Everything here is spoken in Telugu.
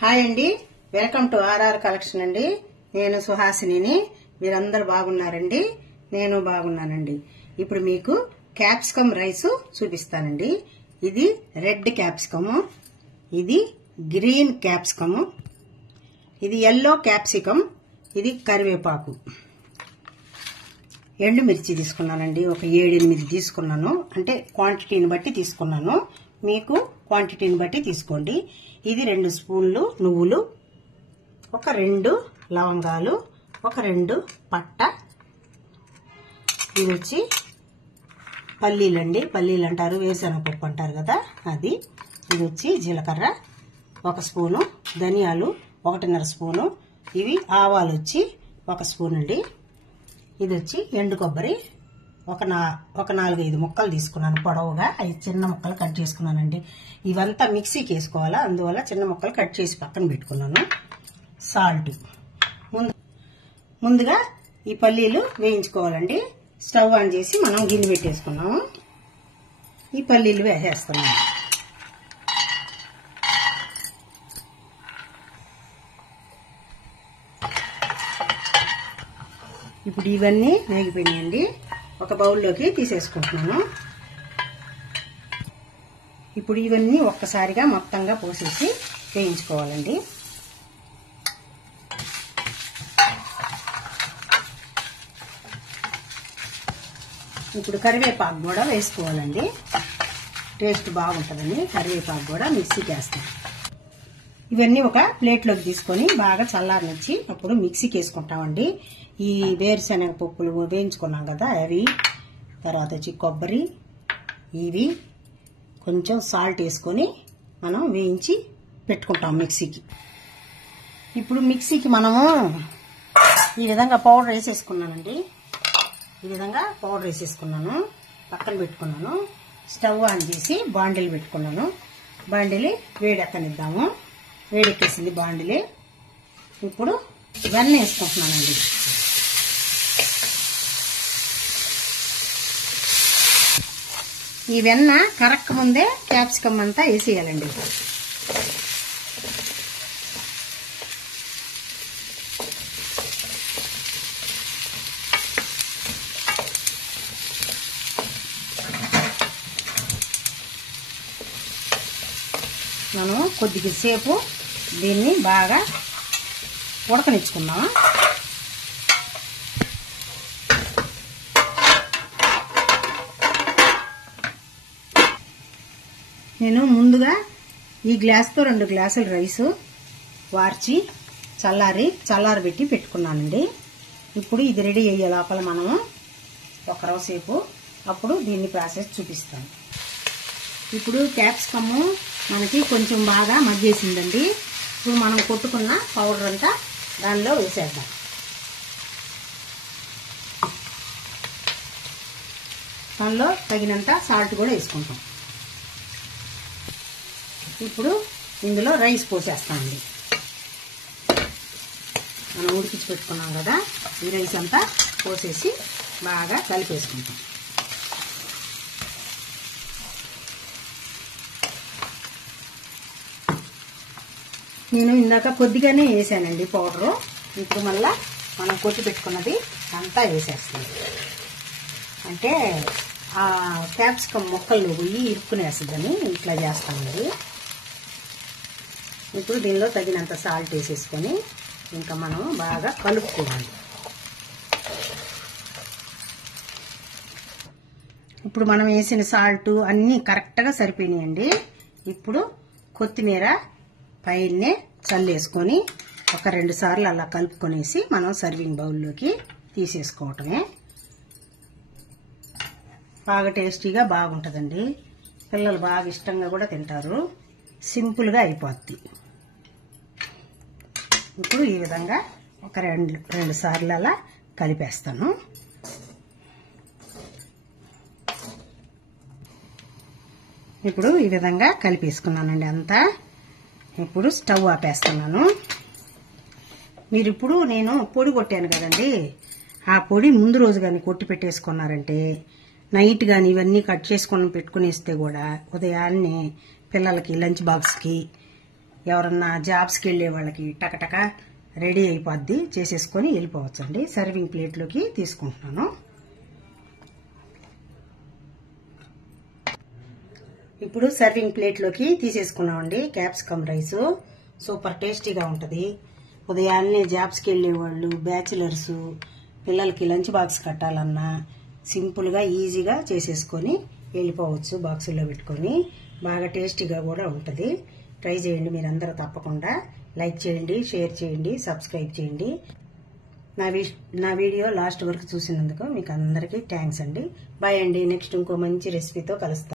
హాయ్ అండి, వెల్కమ్ టు ఆర్ఆర్ కలెక్షన్ అండి. నేను సుహాసినిని. మీరందరూ బాగున్నారండి? నేను బాగున్నానండి. ఇప్పుడు మీకు క్యాప్సికమ్ రైస్ చూపిస్తానండి. ఇది రెడ్ క్యాప్సికమ్, ఇది గ్రీన్ క్యాప్సికమ్, ఇది ఎల్లో క్యాప్సికమ్, ఇది కరివేపాకు. ఎండుమిర్చి తీసుకున్నానండి. ఒక 7-8 తీసుకున్నాను. అంటే క్వాంటిటీని బట్టి తీసుకున్నాను. మీకు క్వాంటిటీని బట్టి తీసుకోండి. ఇది 2 స్పూన్లు నువ్వులు, ఒక 2 లవంగాలు, ఒక 2 పట్ట. ఇది వచ్చి పల్లీలండి. పల్లీలు అంటారు, వేరుశనగపప్పు అంటారు కదా, అది. ఇది వచ్చి జీలకర్ర 1 స్పూను, ధనియాలు 1.5 స్పూను, ఇవి ఆవాలు వచ్చి 1 స్పూన్ అండి. ఇది వచ్చి ఎండు కొబ్బరి ఒక 4-5 ముక్కలు తీసుకున్నాను పొడవుగా. అవి చిన్న ముక్కలు కట్ చేసుకున్నానండి. ఇవంతా మిక్సీకి వేసుకోవాలా, అందువల్ల చిన్న ముక్కలు కట్ చేసి పక్కన పెట్టుకున్నాను. సాల్ట్. ముందుగా ఈ పల్లీలు వేయించుకోవాలండి. స్టవ్ ఆన్ చేసి మనం గిన్నె పెట్టేసుకున్నాము. ఈ పల్లీలు వేసేస్తున్నాము. ఇప్పుడు ఇవన్నీ వేగిపోయినాయండి. ఒక బౌల్లోకి తీసేసుకుంటున్నాను. ఇప్పుడు ఇవన్నీ ఒక్కసారిగా మొత్తంగా పోసేసి వేయించుకోవాలండి. ఇప్పుడు కరివేపాకు కూడా వేసుకోవాలండి. టేస్ట్ బాగుంటుందని కరివేపాకు కూడా మిక్సీకి వేస్తాం. ఇవన్నీ ఒక ప్లేట్లోకి తీసుకొని బాగా చల్లారనిచ్చి అప్పుడు మిక్సీకి వేసుకుంటామండి. ఈ వేరుశనగ పప్పులు వేయించుకున్నాం కదా, అవి, తర్వాత వచ్చి కొబ్బరి, ఇవి కొంచెం సాల్ట్ వేసుకొని మనం వేయించి పెట్టుకుంటాం మిక్సీకి. ఇప్పుడు మిక్సీకి మనము ఈ విధంగా పౌడర్ వేసేసుకున్నానండి. ఈ విధంగా పౌడర్ వేసేసుకున్నాను, పక్కన పెట్టుకున్నాను. స్టవ్ ఆన్ చేసి బాండిల్ పెట్టుకున్నాను. బాండిలి వేడెక్కనిద్దాము. వేడెక్కేసింది బాండిలి. ఇప్పుడు వెన్న వేసుకుంటున్నానండి. ఈ వెన్న కరక్క ముందే క్యాప్సికమ్ అంతా వేసేయాలండి. మనం కొద్దిసేపు దీన్ని బాగా ఉడకనిచ్చుకుందాం. నేను ముందుగా ఈ గ్లాస్తో 2 గ్లాసుల రైసు వార్చి చల్లారబెట్టి పెట్టుకున్నానండి. ఇప్పుడు ఇది రెడీ అయ్యే లోపల మనము ఒక రోజుసేపు అప్పుడు దీన్ని ప్రాసెస్ చూపిస్తాను. ఇప్పుడు క్యాప్సికమ్ మనకి కొంచెం బాగా మగ్గేసిందండి. ఇప్పుడు మనం కొట్టుకున్న పౌడర్ అంతా దానిలో వేసేద్దాం. దానిలో తగినంత సాల్ట్ కూడా వేసుకుంటాం. ఇప్పుడు ఇందులో రైస్ పోసేస్తామండి. మనం ఉడికించి పెట్టుకున్నాం కదా, ఈ రైస్ అంతా పోసేసి బాగా కలిపేసుకుంటాం. నేను ఇందాక కొద్దిగానే వేసానండి పౌడరు. ఇప్పుడు మళ్ళా మనం కొట్టి పెట్టుకున్నది అంతా వేసేస్తాం. అంటే ఆ క్యాప్సికమ్ మొక్కల్లో పోయి ఇరుక్కునేస్తుందని ఇట్లా చేస్తామండి. ఇప్పుడు దీనిలో తగినంత సాల్ట్ వేసేసుకొని ఇంకా మనం బాగా కలుపుకోవాలి. ఇప్పుడు మనం వేసిన సాల్ట్ అన్నీ కరెక్ట్గా సరిపోయినాయండి. ఇప్పుడు కొత్తిమీర పైనే చల్లేసుకొని ఒక 2 సార్లు అలా కలుపుకొనేసి మనం సర్వింగ్ బౌల్లోకి తీసేసుకోవటమే. బాగా టేస్టీగా బాగుంటుందండి. పిల్లలు బాగా ఇష్టంగా కూడా తింటారు. సింపుల్గా అయిపోద్ది. ఇప్పుడు ఈ విధంగా ఒక 2 సార్లు అలా కలిపేస్తాను. ఇప్పుడు ఈ విధంగా కలిపేసుకున్నానండి అంతా. ఇప్పుడు స్టవ్ ఆపేస్తున్నాను. మీరు ఇప్పుడు నేను పొడి కొట్టాను కదండి, ఆ పొడి ముందు రోజు కానీ కొట్టి పెట్టేసుకున్నారంటే నైట్ కానీ ఇవన్నీ కట్ చేసుకొని పెట్టుకునేస్తే కూడా ఉదయాన్నే పిల్లలకి లంచ్ బాక్స్కి ఎవరన్నా జాబ్స్కి వెళ్ళే వాళ్ళకి టకటక రెడీ అయిపోద్ది, చేసేసుకొని వెళ్ళిపోవచ్చండి. సర్వింగ్ ప్లేట్లోకి తీసుకుంటున్నాను. ఇప్పుడు సర్వింగ్ ప్లేట్లోకి తీసేసుకున్నామండి. క్యాప్సికమ్ రైస్ సూపర్ టేస్టీగా ఉంటుంది. ఉదయాన్నే జాబ్స్కి వెళ్ళే వాళ్ళు, బ్యాచిలర్స్, పిల్లలకి లంచ్ బాక్స్ కట్టాలన్నా సింపుల్గా ఈజీగా చేసేసుకొని వెళ్ళిపోవచ్చు. బాక్సుల్లో పెట్టుకొని బాగా టేస్టీగా కూడా ఉంటుంది. ట్రై చేయండి మీరందరూ తప్పకుండా. లైక్ చేయండి, షేర్ చేయండి, సబ్స్క్రైబ్ చేయండి. నా వీడియో లాస్ట్ వరకు చూసినందుకు మీకు అందరికీ థ్యాంక్స్ అండి. బాయ్ అండి. నెక్స్ట్ ఇంకో మంచి రెసిపీతో కలుస్తాను.